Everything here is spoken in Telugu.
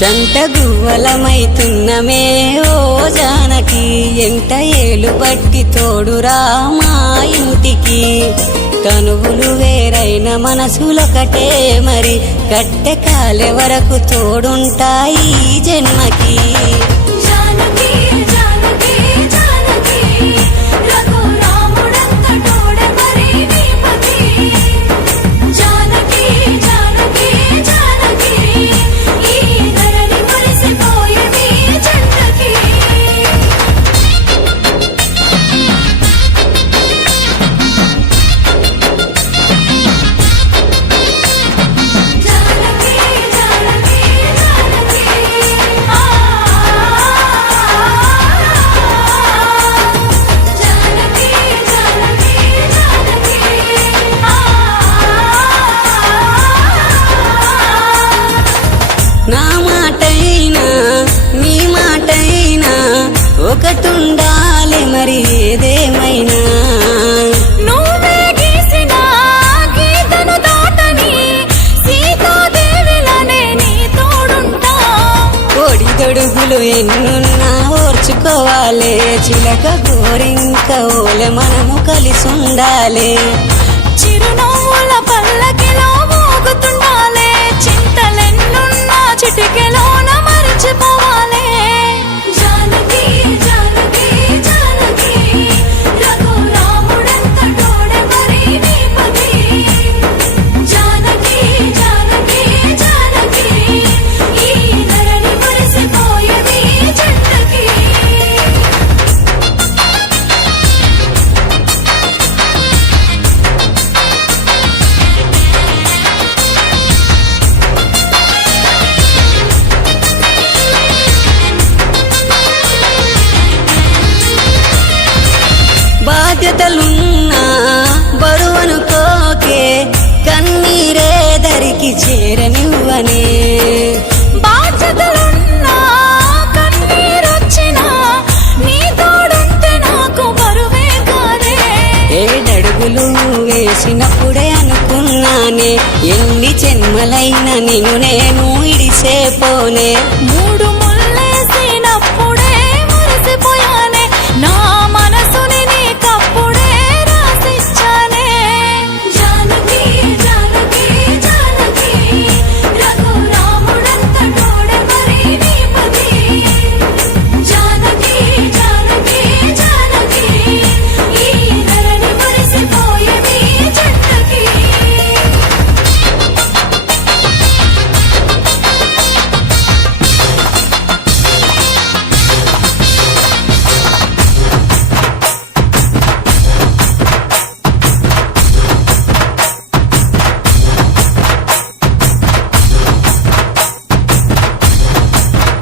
చంట గువ్వలమైతున్నమే ఓ జానకి ఎంట ఏలు బట్టి తోడురా మా ఇంటికి తనువులు వేరైన మనసులొకటే మరి కట్టె కాలే వరకు తోడుంటాయి జన్మకి నా మాటైనా నీ మాటైనా ఒకటుండాలి మరి ఏదేమైనా నువ్వే గీసిన గీతను దాటని సీతాదేవిలానే నీ తోడుంటా ఒడిదొడుగులు ఎన్నున్నా ఓర్చుకోవాలి చిలక గోరింక ఓలె మనము కలిసుండాలి చిరునవ్వుల పల్లకిలో మోగుతుండాలే చింతలెన్నున్నా చిటికెలోన మరచిపోవాలే జానకి జానకి జానకి రఘురాముడంత తోడే మరి నీ పతి జానకి జానకి జానకి ఈ ధరణి మురిసిపోయే నీ జంటకి బాధ్యతలున్నా బరువనుకోకే కన్నీరే దరికి చేరనివ్వనే బాధ్యతలున్నా కన్నీరొచ్చినా నీ తోడుంటే నాకు బరువే కాదే ఏడడుగులు వేసినప్పుడే అనుకున్నానే ఎన్ని జన్మలైన నిన్ను నేను ఇడిసేపోనే 3